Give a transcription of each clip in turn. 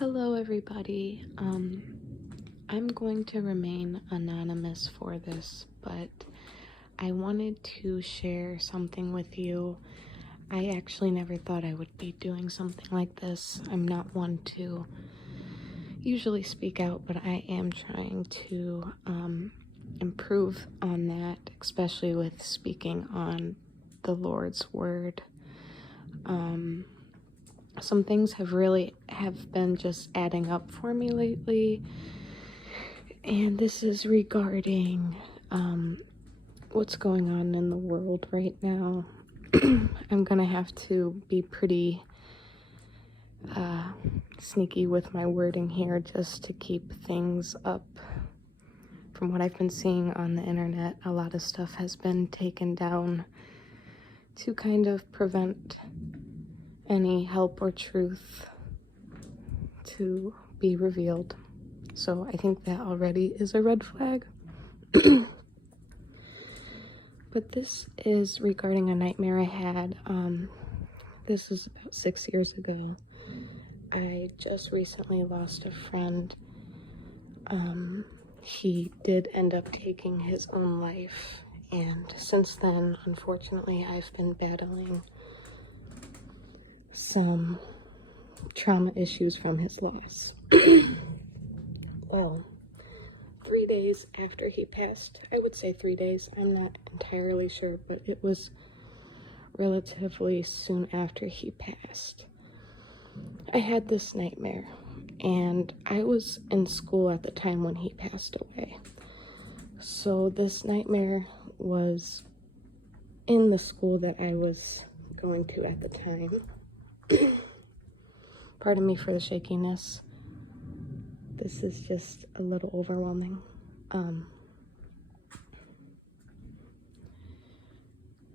Hello, everybody. I'm going to remain anonymous for this, but I wanted to share something with you. I actually never thought I would be doing something like this. I'm not one to usually speak out, but I am trying to improve on that, especially with speaking on the Lord's Word. Some things have been just adding up for me lately, and this is regarding what's going on in the world right now. I'm gonna have to be pretty sneaky with my wording here just to keep things up. From what I've been seeing on the internet, a lot of stuff has been taken down to kind of prevent any help or truth to be revealed. So I think that already is a red flag. But this is regarding a nightmare I had. This is about 6 years ago. I just recently lost a friend. He did end up taking his own life, and since then, unfortunately, I've been battling some trauma issues from his loss. Well, 3 days after he passed, I would say 3 days, I'm not entirely sure, but it was relatively soon after he passed, I had this nightmare, and I was in school at the time when he passed away. So this nightmare was in the school that I was going to at the time. Pardon me for the shakiness. This is just a little overwhelming.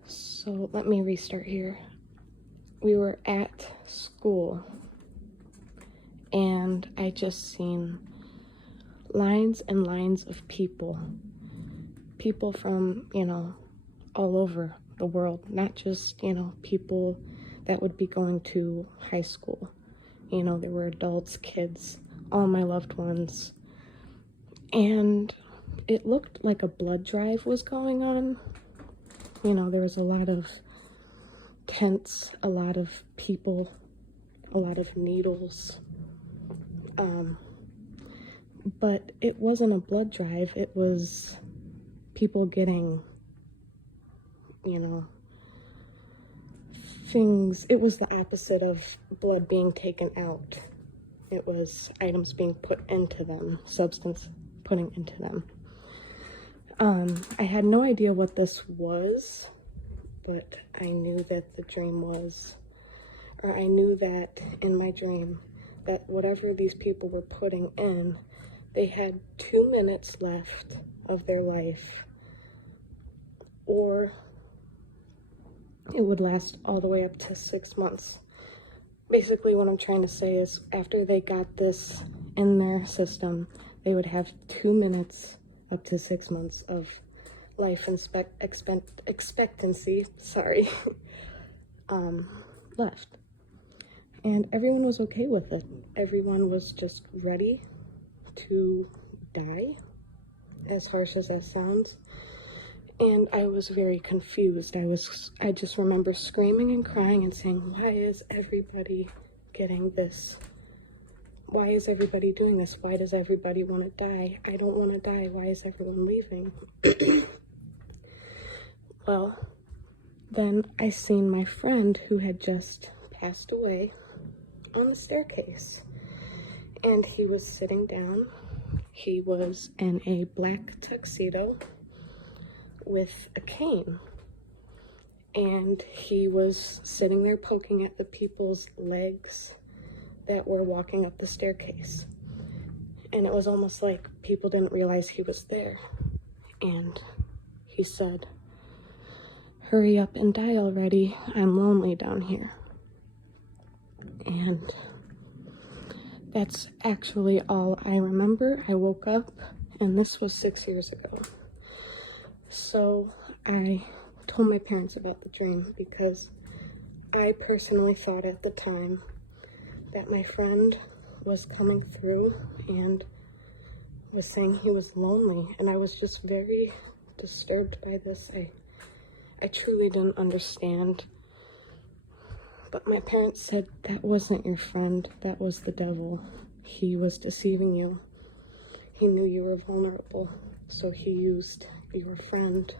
So let me restart here. We were at school, and I just seen lines and lines of people from, all over the world, not just, people that would be going to high school. There were adults, kids, all my loved ones, and it looked like a blood drive was going on. There was a lot of tents, a lot of people, a lot of needles, but it wasn't a blood drive. It was people getting, things. It was the opposite of blood being taken out. It was items being put into them, substance putting into them. I had no idea what this was, but I knew that the dream was, or I knew that in my dream, that whatever these people were putting in, they had 2 minutes left of their life, or it would last all the way up to 6 months. Basically, what I'm trying to say is, after they got this in their system, they would have 2 minutes up to 6 months of life expectancy, left. And everyone was okay with it. Everyone was just ready to die, as harsh as that sounds. And I was very confused. I just remember screaming and crying and saying, why is everybody getting this? Why is everybody doing this? Why does everybody want to die? I don't want to die. Why is everyone leaving? Well, then I seen my friend who had just passed away on the staircase. And he was sitting down. He was in a black tuxedo with a cane, and he was sitting there poking at the people's legs that were walking up the staircase, and it was almost like people didn't realize he was there. And he said, hurry up and die already, I'm lonely down here. And that's actually all I remember. I woke up, and this was 6 years ago. So I told my parents about the dream because I personally thought at the time that my friend was coming through and was saying he was lonely, and I was just very disturbed by this. I truly didn't understand. But my parents said, that wasn't your friend, that was the devil. He was deceiving you. He knew you were vulnerable, so he used your friend.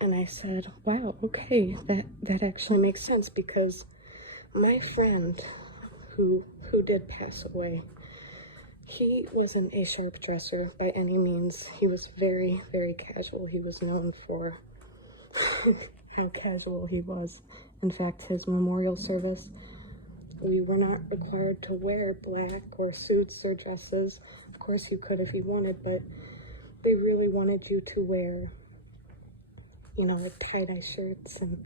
And I said, wow, okay, that actually makes sense, because my friend who did pass away, he wasn't a sharp dresser by any means. He was very, very casual. He was known for how casual he was. In fact, his memorial service, we were not required to wear black or suits or dresses. Of course you could if you wanted, but they really wanted you to wear, you know, like tie-dye shirts and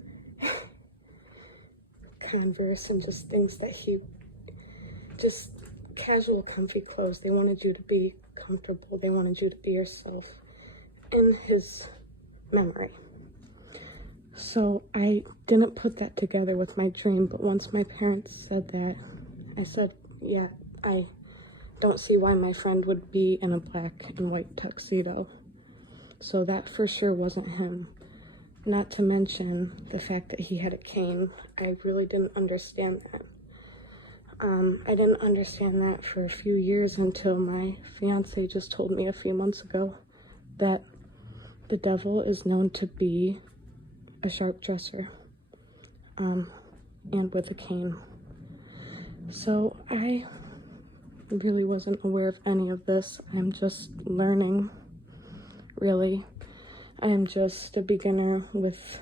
Converse and just things that just casual, comfy clothes. They wanted you to be comfortable. They wanted you to be yourself in his memory. So I didn't put that together with my dream, but once my parents said that, I said, yeah, I don't see why my friend would be in a black and white tuxedo. So that for sure wasn't him. Not to mention the fact that he had a cane. I really didn't understand that. I didn't understand that for a few years until my fiance just told me a few months ago that the devil is known to be a sharp dresser, and with a cane. So I really wasn't aware of any of this. I'm just learning, really. I'm just a beginner with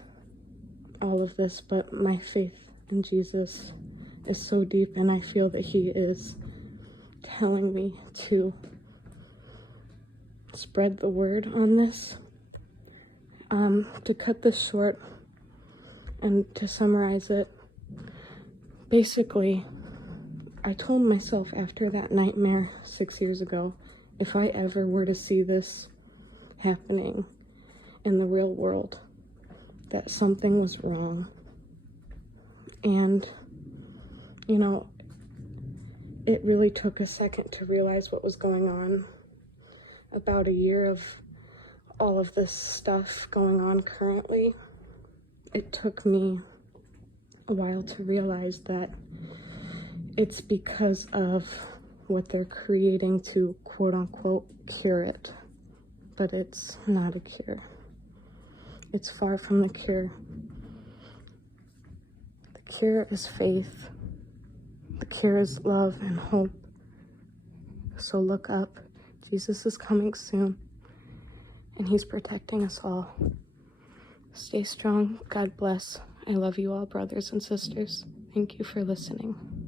all of this, but my faith in Jesus is so deep, and I feel that he is telling me to spread the word on this. To cut this short and to summarize it, basically, I told myself after that nightmare 6 years ago, if I ever were to see this happening in the real world, that something was wrong. And, you know, it really took a second to realize what was going on. About a year of all of this stuff going on currently, it took me a while to realize that it's because of what they're creating to quote-unquote cure it. But it's not a cure. It's far from the cure. The cure is faith. The cure is love and hope. So look up. Jesus is coming soon, and he's protecting us all. Stay strong. God bless. I love you all, brothers and sisters. Thank you for listening.